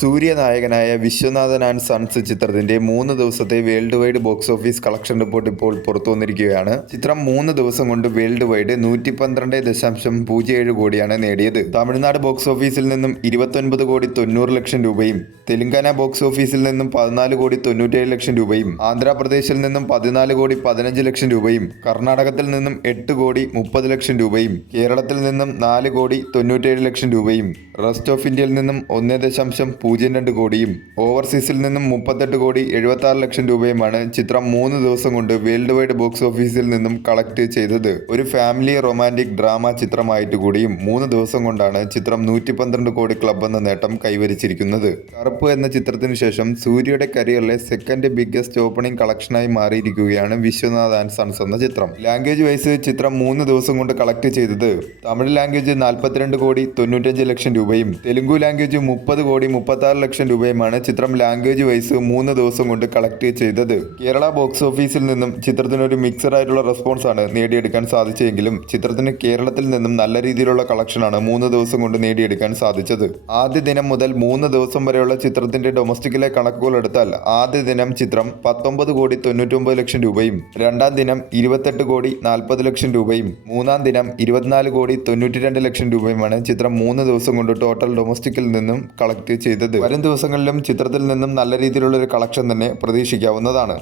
സൂര്യ നായകനായ Viswanathan and sons ചിത്രത്തിന്റെ 3 ദിവസത്തെ world wide box office collection report ഇപ്പോൾ പുറത്തു വന്നിരിക്കുകയാണ്. ചിത്രം 3 ദിവസം കൊണ്ട് വേൾഡ് വൈഡ് 112.07 കോടിയാണ് നേടിയത്. തമിഴ്നാട് ബോക്സ് ഓഫീസിൽ നിന്നും 29 കോടി 90 ലക്ഷം രൂപയും, തെലങ്കാന ബോക്സ് ഓഫീസിൽ നിന്നും 14 കോടി 97 ലക്ഷം രൂപയും, ആന്ധ്രാപ്രദേശിൽ നിന്നും 14 കോടി 15 ലക്ഷം രൂപയും, കർണാടകത്തിൽ നിന്നും 8 കോടി 30 ലക്ഷം രൂപയും, കേരളത്തിൽ നിന്നും 4 കോടി 97 ലക്ഷം രൂപയും, റെസ്റ്റ് ഓഫ് ഇന്ത്യയിൽ നിന്നും 1.02 കോടിയും, ഓവർസീസിൽ നിന്നും 38 കോടി 76 ലക്ഷം രൂപയുമാണ് ചിത്രം 3 ദിവസം കൊണ്ട് വേൾഡ് വൈഡ് ബോക്സ് ഓഫീസിൽ നിന്നും കളക്ട് ചെയ്തത്. ഒരു ഫാമിലി റൊമാൻറ്റിക് ഡ്രാമ ചിത്രമായിട്ട് കൂടിയും 3 ദിവസം കൊണ്ടാണ് ചിത്രം 112 കോടി ക്ലബ് എന്ന നേട്ടം കൈവരിച്ചിരിക്കുന്നത്. കറുപ്പ് എന്ന ചിത്രത്തിനു ശേഷം സൂര്യയുടെ കരിയറിലെ സെക്കൻഡ് ബിഗ്ഗസ്റ്റ് ഓപ്പണിംഗ് കളക്ഷനായി മാറിയിരിക്കുകയാണ് വിശ്വനാഥ് ആൻഡ് സൺസ് എന്ന ചിത്രം. ലാംഗ്വേജ് വൈസ് ചിത്രം 3 ദിവസം കൊണ്ട് കളക്ട് ചെയ്തത് തമിഴ് ലാംഗ്വേജ് 42 കോടി 95 ലക്ഷം രൂപയും, തെലുങ്കു ലാംഗ്വേജ് 30 കോടി 36 ലക്ഷം രൂപയുമാണ് ചിത്രം ലാംഗ്വേജ് വൈസ് 3 ദിവസം കൊണ്ട് കളക്ട് ചെയ്തത്. കേരള ബോക്സ് ഓഫീസിൽ നിന്നും ചിത്രത്തിനൊരു മിക്സഡ് ആയിട്ടുള്ള റെസ്പോൺസ് ആണ് നേടിയെടുക്കാൻ സാധിച്ചെങ്കിലും ചിത്രത്തിന് കേരളത്തിൽ നിന്നും നല്ല രീതിയിലുള്ള കളക്ഷനാണ് 3 ദിവസം കൊണ്ട് നേടിയെടുക്കാൻ സാധിച്ചത്. ആദ്യ ദിനം മുതൽ 3 ദിവസം വരെയുള്ള ചിത്രത്തിന്റെ ഡൊമസ്റ്റിക്കിലെ കണക്കുകൾ എടുത്താൽ ആദ്യ ദിനം ചിത്രം 19 കോടി 99 ലക്ഷം രൂപയും, രണ്ടാം ദിനം 28 കോടി 40 ലക്ഷം രൂപയും, മൂന്നാം ദിനം 24 കോടി 92 ലക്ഷം രൂപയുമാണ് ചിത്രം 3 ദിവസം കൊണ്ട് ടോട്ടൽ ഡൊമസ്റ്റിക്കിൽ നിന്നും കളക്ട് ചെയ്തത്. വരും ദിവസങ്ങളിലും ചിത്രത്തിൽ നിന്നും നല്ല രീതിയിലുള്ള ഒരു കളക്ഷൻ തന്നെ പ്രതീക്ഷിക്കാവുന്നതാണ്.